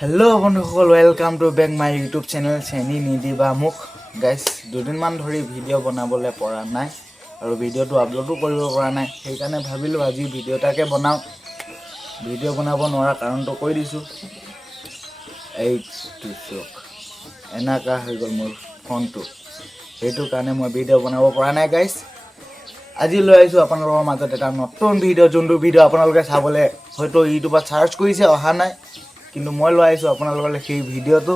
হেল্ল' বন্ধুসকল, welcome to back my YouTube channel চেনি নিদিবা মোক। গাইজ, দুদিনমান ধৰি ভিডিঅ' বনাবলৈ পৰা নাই আৰু ভিডিঅ'টো আপলোডো কৰিব পৰা নাই। সেইকাৰণে ভাবিলোঁ আজি ভিডিঅ' এটাকে বনাওঁ। ভিডিঅ' বনাব নোৱাৰা কাৰণটো কৈ দিছোঁ। এইটো চক এনেকুৱা হৈ গ'ল মোৰ ফোনটো, সেইটো কাৰণে মই ভিডিঅ' বনাব পৰা নাই। গাইজ, আজি লৈ আহিছোঁ আপোনালোকৰ মাজত এটা নতুন ভিডিঅ', যোনটো ভিডিঅ' আপোনালোকে চাবলৈ হয়তো ইউটিউবত চাৰ্চ কৰিছে, অহা নাই, কিন্তু মই লৈ আহিছোঁ আপোনালোকলৈ সেই ভিডিঅ'টো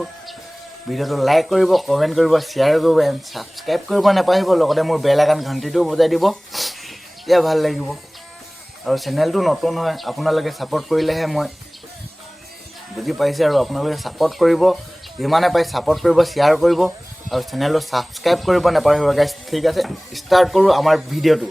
লাইক কৰিব, কমেণ্ট কৰিব, শ্বেয়াৰ কৰিব এণ্ড ছাবস্ক্ৰাইব কৰিব নাপাহৰিব। লগতে মোৰ বেল আইকন ঘণ্টিটোও বজাই দিব, তেতিয়া ভাল লাগিব। আৰু চেনেলটো নতুন হয়, আপোনালোকে ছাপোৰ্ট কৰিলেহে মই বুজি পাইছে। আৰু আপোনালোকে ছাপোৰ্ট কৰিব, যিমানে পাই ছাপোৰ্ট কৰিব, শ্বেয়াৰ কৰিব আৰু চেনেলটো ছাবস্ক্ৰাইব কৰিব নাপাহৰিব। গাইজ, ঠিক আছে, ষ্টাৰ্ট কৰোঁ আমাৰ ভিডিঅ'টো।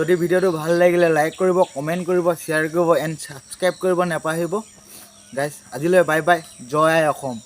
যদি ভিডিঅ'টো ভাল লাগিলে লাইক কৰিব, কমেণ্ট কৰিব, শ্বেয়াৰ কৰিব এণ্ড ছাবস্ক্ৰাইব কৰিব নাপাহৰিব। গাইজ, আজিলৈ বাই বাই, জয় আই অসম।